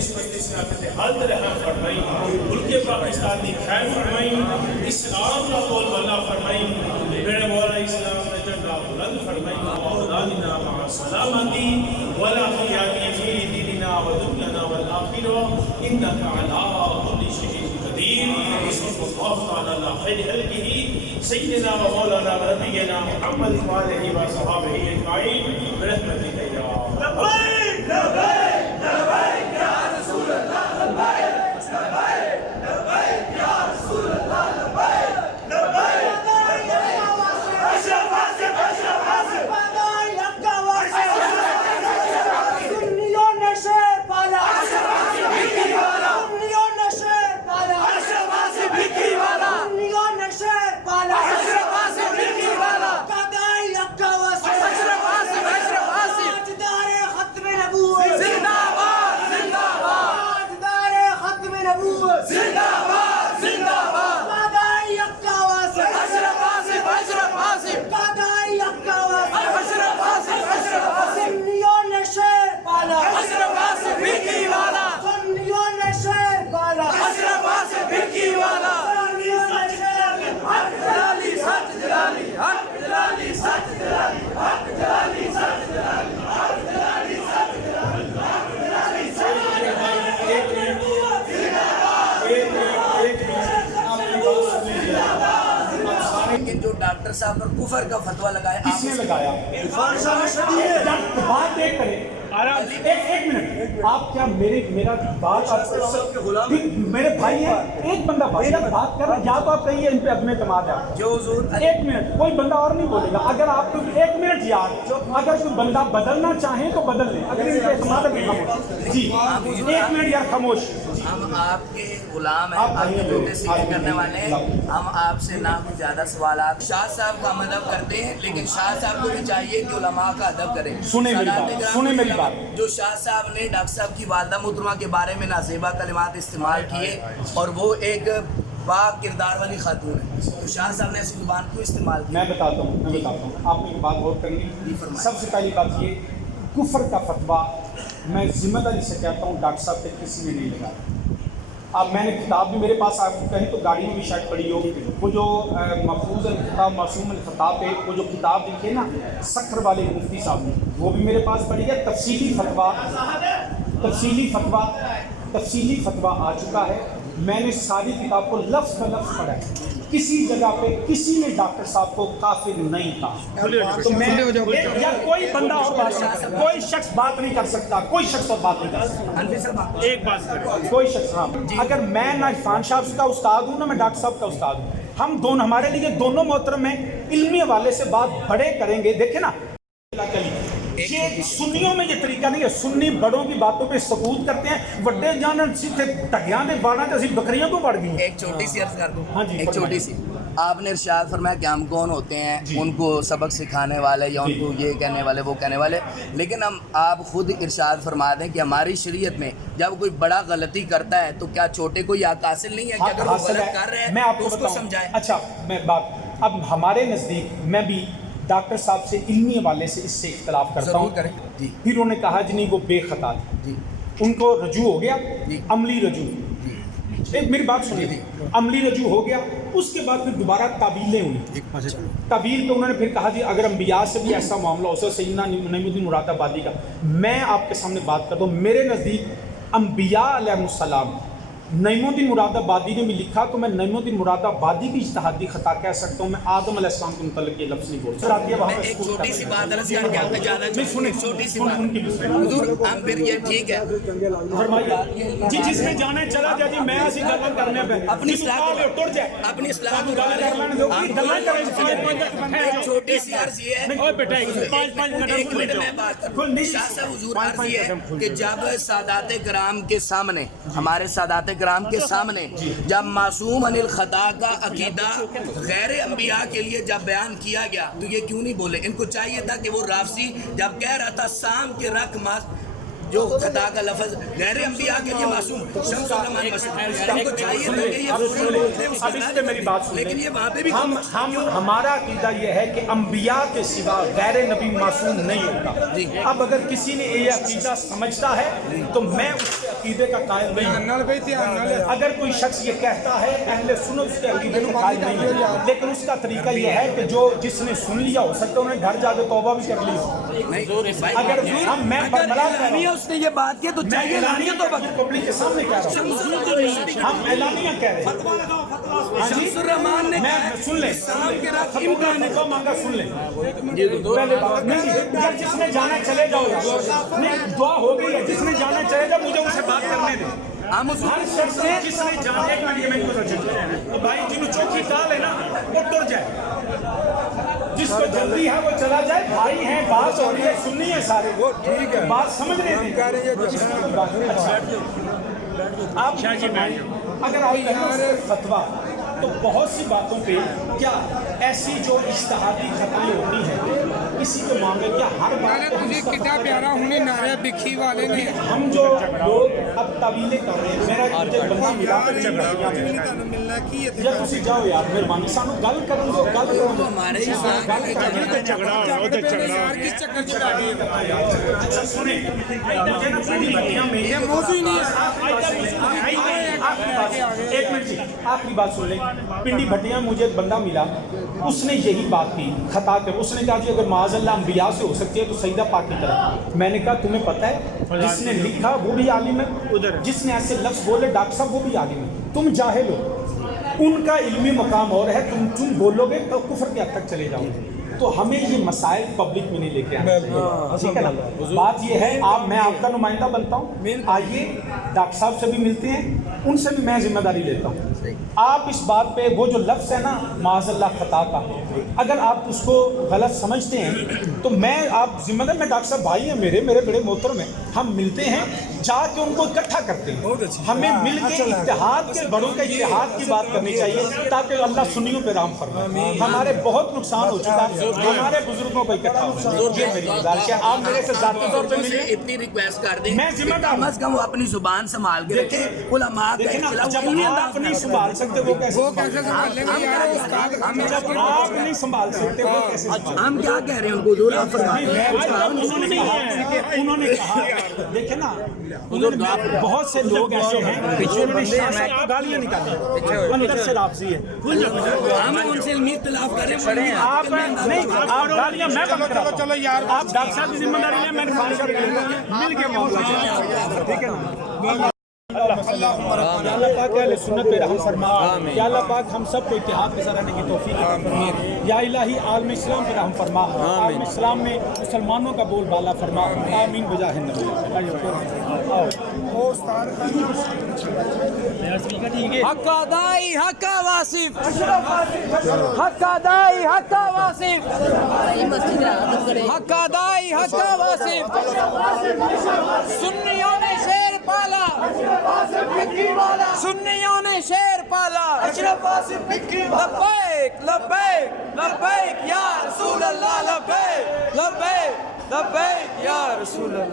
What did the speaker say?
اس مجلس سے آپ حل رحم فرمائی، ملک پاکستان کی خیر فرمائی، اسلام کا بول بالا فرمائی، میرے مولا اسلام نے جھنڈا بلند فرمائی، اولادنا مع سلامتی ولا خیاتی فی دیننا و دنیانا والآخرہ انک علی کل شیء قدیر صلی اللہ تعالی علی خیر خلقہ سیدنا و مولانا و نبینا محمد و آلہ و صحابہ اجمعین برحمتک یا لبیک لبیک لبیک یا رسول اللہ لبیک لبیک لبیک یا رسول اللہ لبیک لبیک اشرف حاسب اشرف حاسب سنیوں نے شیر پالا اشرف حاسب بھیکی والا سنیوں نے شیر پالا اشرف حاسب بھیکی والا سنیوں نے شیر پالا اشرف حاسب بھیکی والا قدائی اکا واسے اشرف حاسب تاجدار ختم نبوت زندہ باد زندہ باد تاجدار ختم نبوت زندہ باد زندہ باد قدائی اکا واسے اشرف حاسب قدائی اکا واسے اشرف حاسب سنیوں نے شیر پالا اشرف حاسب بھیکی والا سنیوں نے شیر پالا اشرف حاسب بھیکی والا سنیوں نے شیر حق جلالی سچ جلالی حق جلالی سچ جلالی حق جلالی سچ جلالی حق جلالی سچ جلالی حق جلالی سچ لیکن جو ڈاکٹر صاحب پر کفر کا فتویٰ لگایا کس نے لگایا؟ بات ایک کریں ایک منٹ آپ کیا میرا بات میرے بھائی ہیں ایک بندہ بھائی بات کر رہا ہے یا تو آپ کہیے ان پہ عدم اعتماد ہے جو حضور ایک منٹ کوئی بندہ اور نہیں بولے گا اگر آپ کو ایک منٹ یار اگر کوئی بندہ بدلنا چاہیں تو بدل لیں اگر ان پہ اعتماد ہے تو خاموش جی ایک منٹ یار خاموش ہم آپ کے غلام ہیں آپ کے بیٹے سیکھ کرنے والے ہیں ہم آپ سے نہ کچھ زیادہ سوالات شاہ صاحب کا مدد کرتے ہیں لیکن شاہ صاحب کو بھی چاہیے کہ علماء کا ادب کریں سنیں میری بات جو شاہ صاحب نے ڈاکٹر صاحب کی والدہ محترمہ کے بارے میں نازیبا کلمات استعمال کیے اور وہ ایک پاک کردار والی خاتون ہے تو شاہ صاحب نے ایسی زبان کو استعمال کیا میں بتاتا ہوں آپ نے ایک بات غور کرنی سب سے پہلی بات یہ کفر کا فتویٰ میں ذمہ داری سے کہتا ہوں ڈاکٹر صاحب پہ کسی نے نہیں لگایا اب میں نے کتاب بھی میرے پاس آپ کہیں تو گاڑی میں بھی شاید پڑھی ہو وہ جو محفوظ الخطاب معصوم الخطاب پہ وہ جو کتاب لکھی ہے نا سکھر والے مفتی صاحب نے وہ بھی میرے پاس پڑھی ہے تفصیلی فتویٰ آ چکا ہے میں نے ساری کتاب کو لفظ بہ لفظ پڑھا ہے کسی جگہ پہ کسی نے ڈاکٹر صاحب کو کافر نہیں کہا تو میں یا کوئی بندہ اور بات نہیں کر کوئی شخص بات نہیں کر سکتا کوئی شخص اور بات نہیں کر سکتا ایک بات کوئی شخص ہاں اگر میں نہ عرفان صاحب کا استاد ہوں نہ میں ڈاکٹر صاحب کا استاد ہوں ہم دونوں ہمارے لیے دونوں محترم ہیں علمی حوالے سے بات بڑے کریں گے دیکھیں نا یہ سنیوں میں یہ طریقہ نہیں ہے سنی بڑوں کی باتوں پہ سکوت کرتے ہیں وڈے جانن سیدھے ٹگیاں دے بانا تے اسی بکریاں کو پڑ گئی ایک چھوٹی سی عرض کر دوں ہاں جی ایک چھوٹی سی آپ نے ارشاد فرمایا کہ ہم کون ہوتے ہیں ان کو سبق سکھانے والے یا ان کو یہ کہنے والے وہ کہنے والے لیکن ہم آپ خود ارشاد فرما دیں کہ ہماری شریعت میں جب کوئی بڑا غلطی کرتا ہے تو کیا چھوٹے کو یہ حاصل نہیں ہے کہ اگر وہ غلط کر رہے ہیں تو اس کو سمجھائیں اچھا میں بات اب ہمارے نزدیک میں بھی ڈاکٹر صاحب سے علمی حوالے سے اس سے اختلاف کرتا ہوں پھر انہوں نے کہا جی نہیں وہ بے خطا تھے ان کو رجوع ہو گیا عملی رجوع ایک میری بات سنیے عملی رجوع ہو گیا اس کے بعد پھر دوبارہ تعویلیں ہوئی تعویل پہ انہوں نے پھر کہا جی اگر انبیاء سے بھی ایسا معاملہ ہو سکتا سیدنا نعیم الدین مراد آبادی کا میں آپ کے سامنے بات کرتا ہوں میرے نزدیک انبیاء علیہ السلام نعیم الدین مراد آبادی نے بھی لکھا تو میں نعیم الدین مراد آبادی کی اجتہادی خطا کہہ سکتا ہوں میں آدم علیہ السلام کے متعلق یہ لفظ نہیں بول سکتا میں ایک چھوٹی سی بات عرض کر کے آپ میں جانا چاہوں گا چھوٹی سی بات حضور ہم پھر یہ ٹھیک ہے جی جس میں جانا ہے چلا جائے جی میں ایسی گل کرنے پہ اپنی اصلاح اپنی اصلاح ایک چھوٹی سی عرض یہ ہے ایک منٹ میں بات کروں شاہ صاحب حضور عرض یہ ہے کہ جب سادات کرام کے سامنے ہمارے سادات کرام کے سامنے جب معصوم عن الخطا کا عقیدہ غیر انبیاء کے لیے جب بیان کیا گیا تو یہ کیوں نہیں بولے ان کو چاہیے تھا کہ وہ رافضی جب کہہ رہا تھا سام کے رکھ جو خطا کا لفظ غیر انبیاء کے لیے معصوم شمس الرحمان مسلم ان کو چاہیے تھا کہ یہ اب اس پہ میری بات سنیں لیکن یہ وہاں پہ بھی ہمارا عقیدہ یہ ہے کہ انبیاء کے سوا غیر نبی معصوم نہیں ہوتا اب اگر کسی نے یہ عقیدہ سمجھتا ہے تو میں اس سے عقیدے کا قائل نہیں ہے. اگر کوئی شخص یہ کہتا ہے اہل سنت اس کے عقیدے کا قائل نہیں ہے, لیکن اس کا طریقہ یہ ہے کہ جس نے سن لیا ہو سکتا ہے انہیں گھر جا کے توبہ بھی کر لی ہو. اگر میں اس نے یہ بات کی تو چاہیے اعلانیہ تو پبلک کے سامنے کہہ رہا ہوں, ہم اعلانیہ کہہ رہے ہیں. شمس الرحمان نے سن لیں, فتویٰ مانگا سن لیں. پہلے بات نہیں, جس نے جانا چلے جاؤ, نہیں دعا ہو گئی ہے, جس نے جانا چلے جاؤ, مجھے اسے بات کرنے دیں. ہر شخص نے جس نے جانا, ایک منٹ یہ میں کو سمجھا, بھائی جنہوں چوکی ڈال ہے نا وہ ٹر جائے, جس کو جلدی ہے وہ چلا جائے. بھائی ہیں, بات ہو رہی ہے, سننی ہے سارے, وہ ٹھیک ہے, بات سمجھ رہے ہیں. آپ اگر آپ کہیں فتویٰ تو بہت سی باتوں پہ کیا ایسی جو اجتہادی خطائیں ہوتی ہیں کسی کے معاملے, کیا ہر بات کتنا پیارا ہونے نعرہ بکھی والے نے ہم جو لوگ اب طویلیں کر رہے ہیں, میرا مجھے بندہ ملا یا تسی جاؤ یار مہربانی سانو گل کرن دو, گل کرن دو. ہمارے اچھا سنیں, ایک منٹ جی آخری بات سن لیں. پنڈی بھٹیاں مجھے ایک بندہ ملا, اس نے یہی بات کی خطا کر, اس نے کہا جی اگر معاذ اللہ انبیاء سے ہو سکتی ہے تو سیدہ پاک کی طرح. میں نے کہا تمہیں پتہ ہے جس نے لکھا وہ بھی عالم ہے, جس نے ایسے لفظ بولے ڈاکٹر صاحب وہ بھی عالم ہے, تم جاہل ہو, ان کا علمی مقام اور ہے, تم بولو گے تو کفر کے حد تک چلے جاؤ گے. تو ہمیں یہ مسائل پبلک میں نہیں لے کے آنا چاہیے, ٹھیک ہے نا. بات یہ ہے, میں آپ کا نمائندہ بنتا ہوں, آئیے ڈاکٹر صاحب سے بھی ملتے ہیں, ان سے بھی میں ذمہ داری لیتا ہوں. آپ اس بات پہ وہ جو لفظ ہے نا معاذ اللہ خطا کا, اگر آپ اس کو غلط سمجھتے ہیں تو میں آپ ذمہ دار, میں ڈاکٹر صاحب بھائی ہیں میرے بڑے محترم ہیں, ہم ملتے ہیں, جا کے ان کو اکٹھا کرتے ہیں. ہمیں مل کے اتحاد کے, بڑوں کے اتحاد کی بات کرنی چاہیے تاکہ اللہ سنیوں پہ رحم فرمائے. ہمارے بہت نقصان ہو چکا ہے, ہمارے بزرگوں کو اکٹھا ہونا, یہ میری گزارش ہے. آپ میرے سے ذاتی طور پہ ملیے, اتنی ریکویسٹ کر دیں, میں ذمہ دار کم از کم وہ اپنی زبان سنبھال کے رکھیں. علماء کا جب آپ نہیں سنبھال سکتے وہ کیسے سنبھال لیں گے یار استاد, جب آپ نہیں سنبھال سکتے وہ کیسے سنبھال. ہم کیا کہہ رہے ہیں ان کو حضور آپ فرمائیں. انہوں نے کہا دیکھیں نا, بہت سے لوگ ایسے ہیں جنہوں نے شاہ صاحب کو گالیاں نکالی, اندر سے راضی ہے. ہم ان سے علمی اختلاف کریں, آپ نہیں, آپ گالیاں میں بند کراتا ہوں. چلو یار آپ ڈاکٹر صاحب کی ذمہ داری لیں, میں نے فارغ کر لیا, مل کے معاملہ, ٹھیک ہے نا. اللہ پاک اہل سنت پہ رحم فرما, یا اللہ پاک ہم سب کو اتحاد کے ساتھ رہنے کی توفیق عطا فرما. یا الہی عالم اسلام پہ رحم فرما, عالم اسلام میں مسلمانوں کا بول بالا فرما. آمین بجاہ النبی. حق ادائی حق واصف, حق ادائی حق واصف, حق ادائی حق واصف. سنیوں نے شیر پالا, سنیوں نے شیر پالا. لبیک لبیک لبیک یا رسول اللہ, لبیک لبیک لبیک یا رسول اللہ.